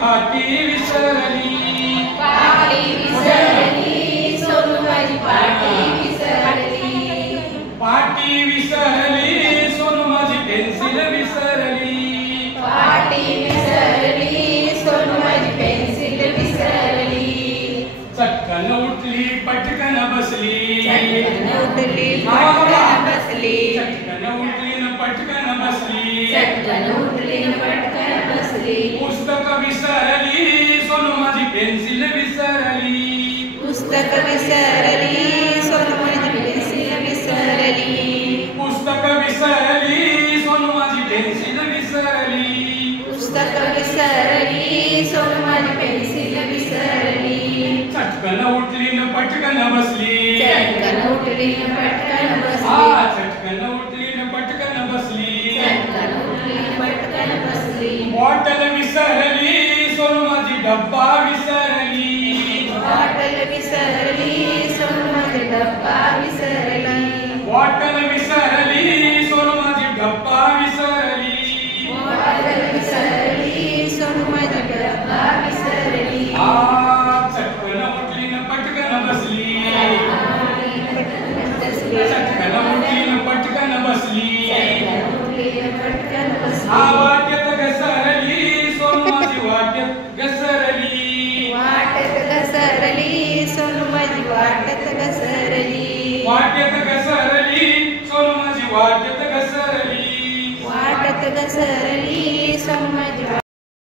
पाटी विसरली, पाटी विसरली, सोनू माझी पाटी विसरली, पाटी विसरली, सोनू माझी पेन्सिल विसरली, पाटी विसरली, सोनू माझी पेन्सिल विसरली, चटकन उठली पटकन बसली, चटकन उठली पटकन बसली, चटकन उठली न पटकन बसली, चटकन उठली न पटकन बसली, पुस्तक विसरली, सोनू माझी पेन्सिल विसरली, पुस्तक विसरली, सोनू माझी पेन्सिल विसरली, पुस्तक विसरली, सोनू माझी पेन्सिल विसरली, पुस्तक विसरली, सोनू माझी पेन्सिल विसरली, चटकन उठली न पटकन बसली, चटकन उठली न पटकन बसली, चटकन उठली न पटकन बसली, चटकन उठली न पटकन बसली, बॉटल विसरली, सोनू माझी डब्बा विसरली, बॉटल विसरली, सोनू माझी डब्बा विसरली, बॉटल विसरली, सोनू माझी डब्बा विसरली, बॉटल विसरली, सोनू माझी डब्बा विसरली, चटकन उठली न पटकन बसली, बसली, चटकन उठली न पटकन बसली, उठली न पटकन बसली, वाट्यात घसरली, सोनू माझी वाट्यात घसरली, वाटत घसरली, सोनू माझी वाटत घसरली, वाट्यात घसरली, सोनू माझी वाट्यात घसरली, वाटत घसरली,